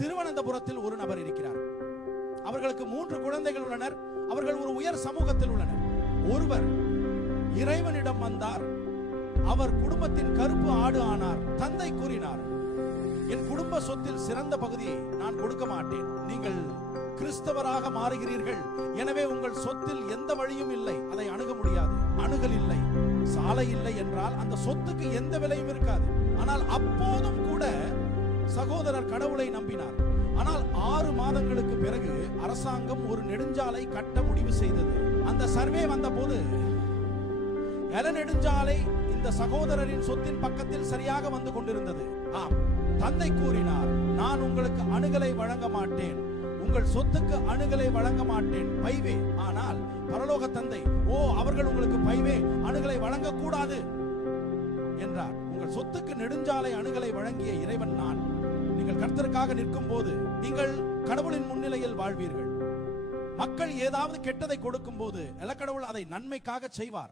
திருவனந்தபுரத்தில் ஒரு நபர் இருக்கிறார். அவர்களுக்கு 3 குழந்தைகள் உள்ளனர். அவர்கள் ஒரு உயர் சமூகத்தில் உள்ளனர். ஒருவர் இறைவனிடம் வந்தார். அவர் குடும்பத்தின் கருப்பு ஆடு ஆனார். தந்தை கூறினார், என் குடும்ப சொத்தில் சிறந்த பகுதியை நான் கொடுக்க மாட்டேன். நீங்கள் கிறிஸ்தவராக மாறுகிறீர்கள், எனவே உங்கள் சொத்தில் எந்த வழியும் இல்லை, அதை அணுக முடியாது. அணுகல் இல்லை, சாலை இல்லை என்றால் அந்த சொத்துக்கு எந்த விலையும் இருக்காது. ஆனால் அப்போதும் கூட சகோதரர் கடவுளை நம்பினார். ஆனால் 6 மாதங்களுக்கு பிறகு அரசாங்கம் ஒரு நெடுஞ்சாலை கட்ட முடிவு செய்தது. அந்த சர்வே வந்த போது நெடுஞ்சாலை இந்த சகோதரரின் சொத்தின் பக்கத்தில் சரியாக வந்து கொண்டிருந்தது. ஆம், தந்தை கூறினார், நான் உங்களுக்கு அணுகலை வழங்க மாட்டேன், உங்கள் சொத்துக்கு அணுகலை வழங்க மாட்டேன், பைவே. ஆனால் பரலோக தந்தை, அவர்கள் உங்களுக்கு பைவே அணுகலை வழங்கக்கூடாது என்றார். உங்கள் சொத்துக்கு நெடுஞ்சாலை அணுகலை வழங்கிய இறைவன் நான். நீங்கள் கர்த்தருக்காக நிற்கும் போது நீங்கள் கடவுளின் முன்னிலையில் வாழ்வீர்கள். மக்கள் ஏதாவது கெட்டதை கொடுக்கும் போது கடவுள் அதை நன்மைக்காக செய்வார்.